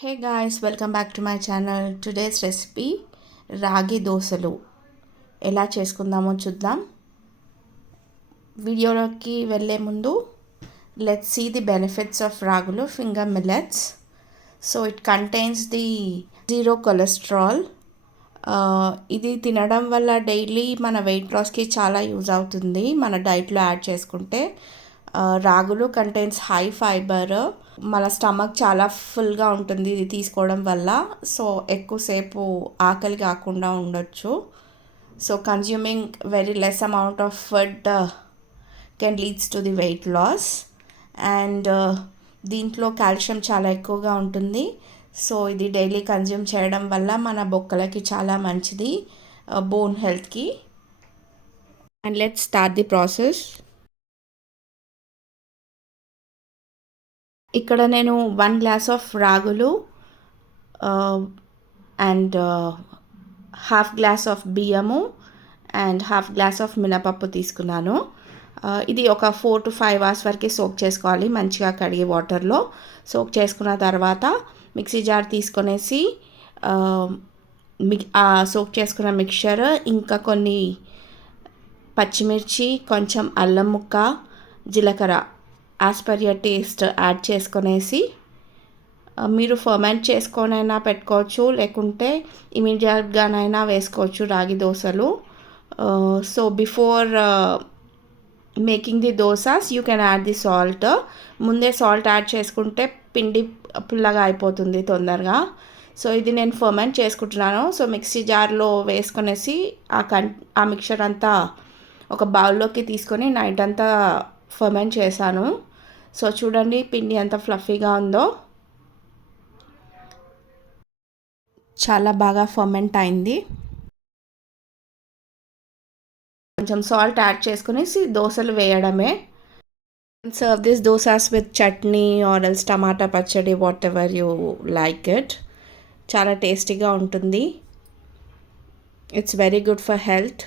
Hey guys, welcome back to my channel. Today's recipe ragi దోశలు ఎలా చేసుకుందామో చూద్దాం. వీడియోలోకి వెళ్ళే ముందు let's see the benefits of రాగులు finger millets. So it contains the zero cholesterol. ఇది తినడం వల్ల డైలీ మన వెయిట్ లాస్కి చాలా యూజ్ అవుతుంది మన డైట్లో యాడ్ చేసుకుంటే. రాగులు కంటైన్స్ హై ఫైబర్. మన స్టమక్ చాలా ఫుల్గా ఉంటుంది ఇది తీసుకోవడం వల్ల. సో ఎక్కువసేపు ఆకలి కాకుండా ఉండొచ్చు. So consuming very less amount of food can leads to the weight loss. And దీంట్లో కాల్షియం చాలా ఎక్కువగా ఉంటుంది. సో ఇది డైలీ కన్జ్యూమ్ చేయడం వల్ల మన బొక్కలకి చాలా మంచిది, బోన్ హెల్త్కి. And let's start the process. ఇక్కడ నేను 1 గ్లాస్ ఆఫ్ రాగులు అండ్ హాఫ్ గ్లాస్ ఆఫ్ బియ్యము అండ్ హాఫ్ గ్లాస్ ఆఫ్ మినపప్పు తీసుకున్నాను. ఇది ఒక 4 to 5 hours వరకు సోక్ చేసుకోవాలి మంచిగా కడిగి వాటర్లో. సోక్ చేసుకున్న తర్వాత మిక్సీ జార్ తీసుకొనేసి సోక్ చేసుకున్న మిక్చర్, ఇంకా కొన్ని పచ్చిమిర్చి, కొంచెం అల్లం ముక్క, జీలకర్ర as per your taste add చేసుకొనేసి మీరు ఫర్మెంట్ చేసుకొనైనా పెట్టుకోవచ్చు, లేకుంటే ఇమీడియట్గానైనా వేసుకోవచ్చు రాగి దోశలు. So before making the dosas you can add the salt. ముందే సాల్ట్ యాడ్ చేసుకుంటే పిండి పుల్లగా అయిపోతుంది తొందరగా. సో ఇది నేను ఫర్మెంట్ చేసుకుంటున్నాను. సో మిక్సీ జార్లో వేసుకొనేసి ఆ మిక్చర్ అంతా ఒక బౌల్లోకి తీసుకొని నైట్ అంతా ఫర్మెంట్ చేశాను. సో చూడండి పిండి ఎంత ఫ్లఫీగా ఉందో, చాలా బాగా ఫర్మెంట్ అయింది. కొంచెం సాల్ట్ యాడ్ చేసుకునేసి దోశలు వేయడమే. Serve this dosas with chutney or else tomato pachadi, whatever you like it. చాలా టేస్టీగా ఉంటుంది. It's very good for health.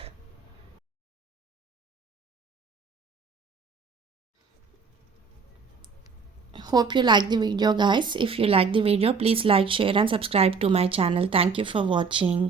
Hope you like the video guys. If you like the video, please like, share and subscribe to my channel. Thank you for watching.